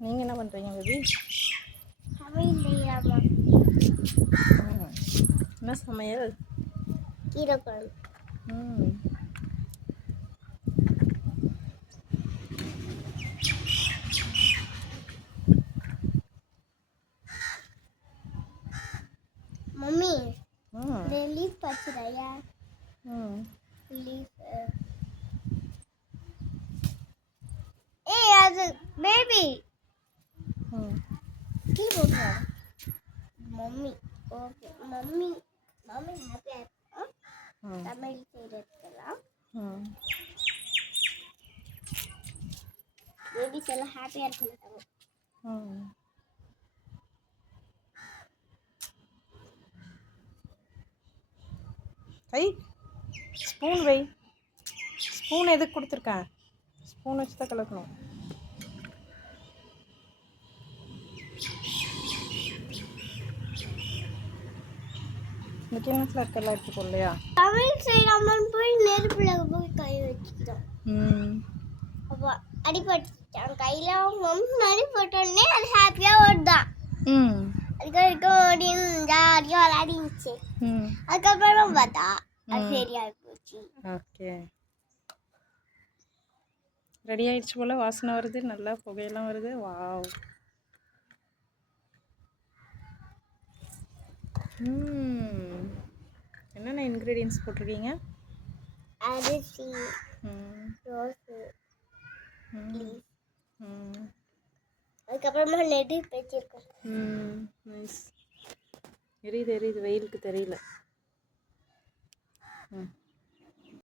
நீங்கள் என்ன பண்ணுறீங்க பேபி? என்ன சமையல்? கீரை குழம்பு. மம்மி இந்த லீஃப் பச்சுடையா? லீஃப் அது baby keyboard. Mummy okay mummy mummy ஹாப்பியா இருக்கா? தமிழ் செய்யறதுலாம் பேபிஸ் எல்லாம் ஹாப்பியா இருக்க மாட்டாங்க. ஸ்பூன் வை. ஸ்பூன் எதுக்கு கொடுத்துருக்கேன்? ஸ்பூன் வச்சு தான் கலக்கணும். இந்த கிண்ணத்தில் இருக்கெல்லாம் எடுத்து போடலையா? தமிழ் செய்யலாமன்னு போய் நெருப்புல போய் கை வச்சுக்கிட்டோம். அப்போ அடிபட்டுட்டான் கையில. மம்மி அடிபட்டோடனே அது ஹாப்பியா ஓடுதான். அதுக்கப்புறம் ஓடின்னு ஜாலியாக விளையாடிச்சு. அதுக்கப்புறம் பார்த்தா அது சரியாக போச்சு. ஓகே, ரெடி ஆயிடுச்சு போல். வாசனை வருது, நல்லா புகையெல்லாம் வருது. வாவ். என்னென்ன இன்க்ரீடியன்ஸ் போட்டிருக்கீங்க? அரிசி, ரோஸு, அதுக்கப்புறமா நெடு வச்சிருக்கோம். நைஸ். எரியுது எரியுது, வெயிலுக்கு தெரியல.